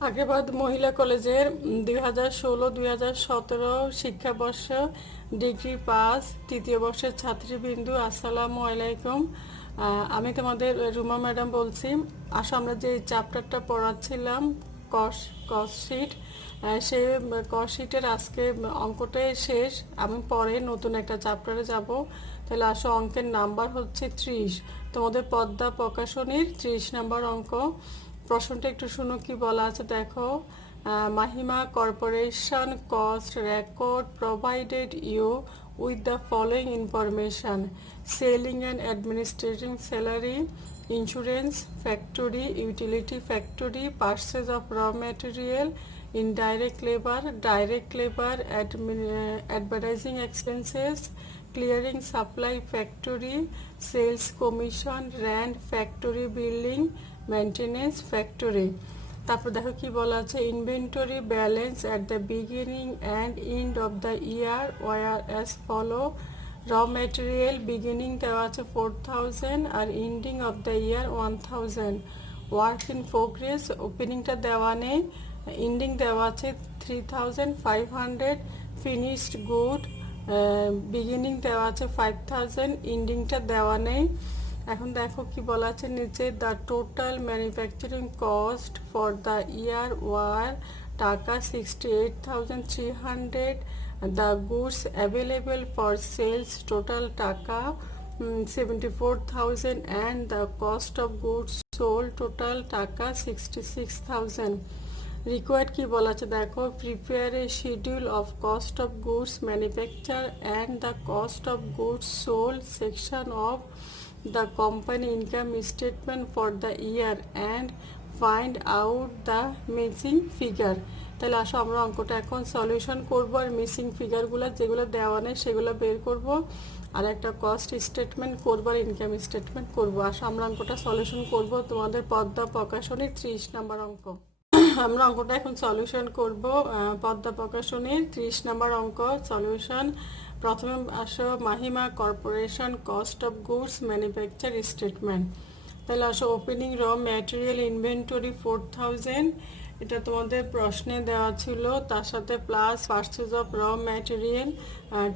আগেরবাদ মহিলা কলেজের 2016-2017 শিক্ষাবর্ষ ডিগ্রি পাস তৃতীয় বর্ষের ছাত্রীবৃন্দু, আসসালামু আলাইকুম। আমি তোমাদের রুমা ম্যাডাম বলছি। আসো আমরা যে চ্যাপ্টারটা পড়াচ্ছিলাম কস কস্টশিট, সেই কস্টশিটের আজকে অঙ্কটাই শেষ। আমি পরে নতুন একটা চ্যাপ্টারে যাব। তাহলে আসো, অঙ্কের নাম্বার হচ্ছে 30। তোমাদের পদ্মা প্রকাশনীর 30 নাম্বার অঙ্ক। প্রশ্নটা একটু শুনো কি বলা আছে দেখো। Mahima corporation cost record provided you with the following information: selling and administrating salary, insurance, factory, utility factory, purchase of raw material, indirect labor, direct labor, advertising expenses, clearing supply factory, sales commission, rent, factory building, maintenance factory. তারপর দেখো কি বলা আছে, inventory balance at the beginning and end of the year were as follow. Raw material beginning দেওয়া আছে 4000 আর ending of the year 1000। Work in progress ওপেনিংটা দেওয়া নেই, এন্ডিং দেওয়া আছে 3500। ফিনিশড গুড বিগিনিং দেওয়া আছে 5000, এন্ডিংটা দেওয়া নেই। এখন দেখো কি বলা আছে নিচে, the total manufacturing cost for the year were taka 68,300। The goods available for sales total taka 74,000 and the cost of goods sold total taka 66,000। Required কি বলা আছে দেখো, prepare a schedule of cost of goods manufacture and the cost of goods sold section of the company income statement for the year and find out the missing figure। তাহলে আসো আমরা অঙ্কটা এখন solution করব, আর মিসিং ফিগারগুলো যেগুলো দেওয়া নেই সেগুলো বের করব, আর একটা কস্ট স্টেটমেন্ট করব, আর ইনকাম স্টেটমেন্ট করব। আসো আমরা অঙ্কটা সলিউশন করব। তোমাদের পদ্মা প্রকাশনীর 30 নাম্বার অঙ্ক। আমরা অঙ্কটা এখন সলিউশন করব। পদ্মা প্রকাশনীর 30 নাম্বার অঙ্ক সলিউশন। প্রথমে আসো Mahima corporation cost of goods manufacture statement. তাহলে আসো, ওপেনিং র ম্যাটেরিয়াল ইনভেন্টরি 4000, এটা তোমাদের প্রশ্নে দেওয়া ছিল। তার সাথে প্লাস পারচেজ অফ র ম্যাটেরিয়াল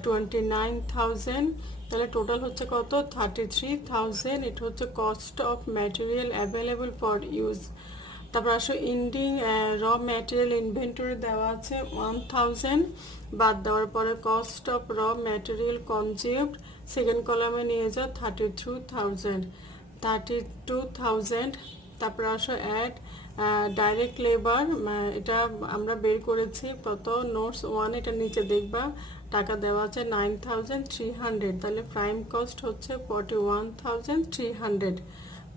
29,000। তাহলে টোটাল হচ্ছে কত, 33,000। এটা হচ্ছে cost of material available for use. তারপর আসো, ইন্ডিং র ম্যাটেরিয়াল ইনভেন্টরি দেওয়া আছে 1000, বাদ দেওয়ার পরে কস্ট অফ র ম্যাটেরিয়াল কনজিউমড সেকেন্ড কলামে নিয়ে যাও 32,000। তারপর আসো অ্যাড ডাইরেক্ট লেবার, এটা আমরা বের করেছি কত, নোটস 1, এটা নিচে দেখবা টাকা দেওয়া আছে 9,300। তাহলে প্রাইম কস্ট হচ্ছে 41,300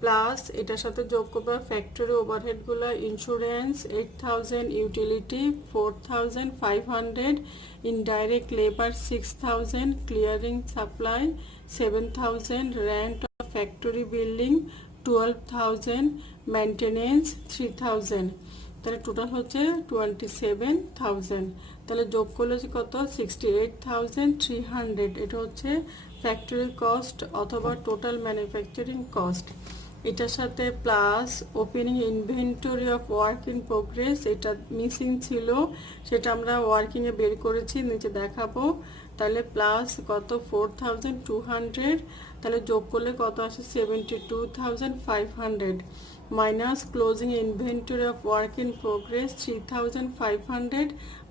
প্লাস এটার সাথে যোগ করবা ফ্যাক্টরি ওভারহেডগুলো, insurance 8000, utility 4500, indirect labour 6000, clearing supply 7000, rent of factory building 12,000, maintenance 3000। তাহলে টোটাল হচ্ছে 27,000। তাহলে যোগ করলে যে কত, 68,300। এটা হচ্ছে ফ্যাক্টরি কস্ট অথবা টোটাল ম্যানুফ্যাকচারিং কস্ট। এটার সাথে plus opening inventory of work in progress, এটা মিসিং ছিল, সেটা আমরা ওয়ার্কিংয়ে বের করেছি, নিচে দেখাবো। তাহলে প্লাস কত, 4,200। তাহলে যোগ করলে কত আসে, 72,500 minus closing inventory of work in progress 3,500,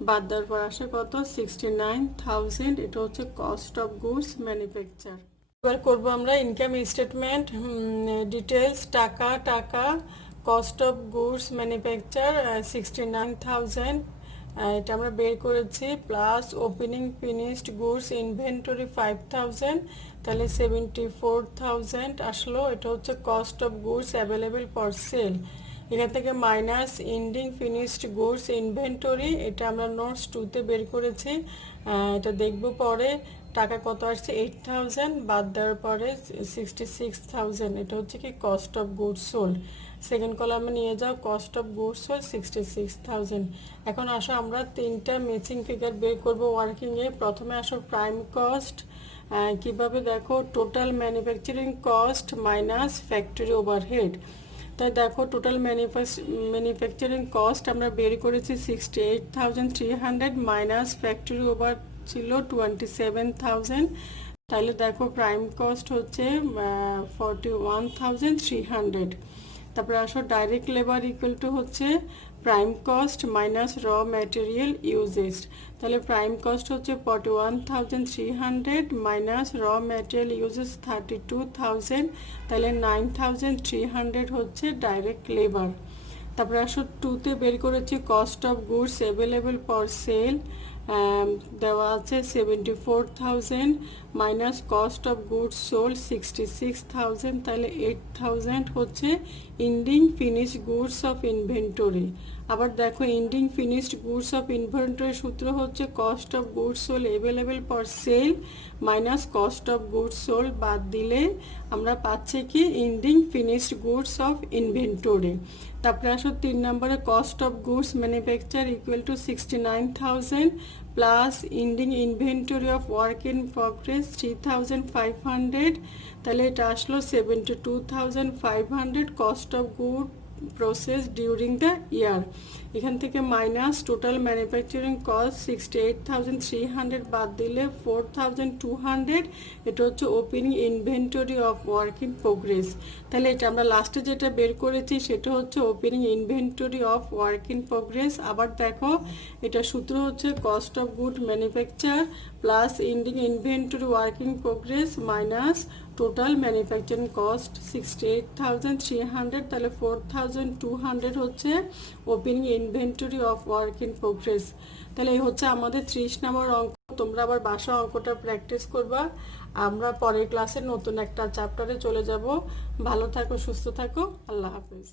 বাদ দেওয়ার পর আসে কত, 69,000। এটা হচ্ছে কস্ট অফ গুডস ম্যানুফ্যাকচার। এবার করবো আমরা ইনকাম স্টেটমেন্ট ডিটেলস। টাকা কস্ট অফ গুডস ম্যানুফ্যাকচার 69,000, এটা আমরা বের করেছি, plus opening finished goods inventory 5,000, তাহলে 74,000 আসলো। এটা হচ্ছে cost of goods available for sale. এখান থেকে minus ending finished goods inventory, এটা আমরা নোটস 2-তে বের করেছি, এটা দেখব পরে। টাকা কত আসছে, 8,000, বাদ দেওয়ার পরে 66,000। এটা হচ্ছে কি cost of goods sold. Second কলামে নিয়ে যাও, কস্ট অফ গুডস সোল্ড 66,000। এখন আসো আমরা 3টা মিসিং ফিগার বের করবো ওয়ার্কিংয়ে। প্রথমে আসো প্রাইম কস্ট, কিভাবে দেখো, total manufacturing cost minus factory overhead. তাই দেখো টোটাল ম্যানুফ্যাকচারিং কস্ট আমরা বের করেছি 68,300 মাইনাস ফ্যাক্টরি ওভার ছিল 27,000। তাহলে দেখো প্রাইম কস্ট হচ্ছে 41,300। তারপরে আসো ডাইরেক্ট লেবার ইকুয়াল টু হচ্ছে প্রাইম কস্ট মাইনাস র ম্যাটেরিয়াল ইউজেস। তাহলে প্রাইম কস্ট হচ্ছে 41,300 মাইনাস র ম্যাটেরিয়াল ইউজেস 32,000। তাহলে 9,300 হচ্ছে ডাইরেক্ট লেবার। তারপরে আসো টুতে বের করেছি cost of goods available for sale, দেওয়া আছে 74,000 minus cost of goods sold 66,000। তাহলে 8,000 হচ্ছে ending finish goods of inventory. আবার দেখো ending finished goods of inventory সূত্র হচ্ছে cost of goods sold available for sale minus cost of goods sold বাদ দিলে আমরা পাচ্ছি কি ending finished goods of inventory. তারপরে আসো 3 নম্বরে cost of goods manufacture equal to 69,000 plus ending inventory of work in progress 3,500। তাহলে এটা আসলো 72,500 cost of good process during the year. এখান থেকে মাইনাস টোটাল ম্যানুফ্যাকচারিং কস্ট 68,300 বাদ দিলে 4,200, এটা হচ্ছে opening inventory of work in progress. তাহলে এটা আমরা লাস্টে যেটা বের করেছি সেটা হচ্ছে opening inventory of work in progress. আবার দেখো এটা সূত্র হচ্ছে cost of good manufacture plus ending inventory work in progress minus total manufacturing cost 68,300। তাহলে 4,200 হচ্ছে opening inventory of work in progress. তাহলে এই হচ্ছে আমাদের 30 নম্বর অঙ্ক। তোমরা আবার বাসা অঙ্কটা প্র্যাকটিস করবা। আমরা পরের ক্লাসে নতুন একটা চ্যাপ্টারে চলে যাব। ভালো থাকো, সুস্থ থাকো, আল্লাহ হাফেজ।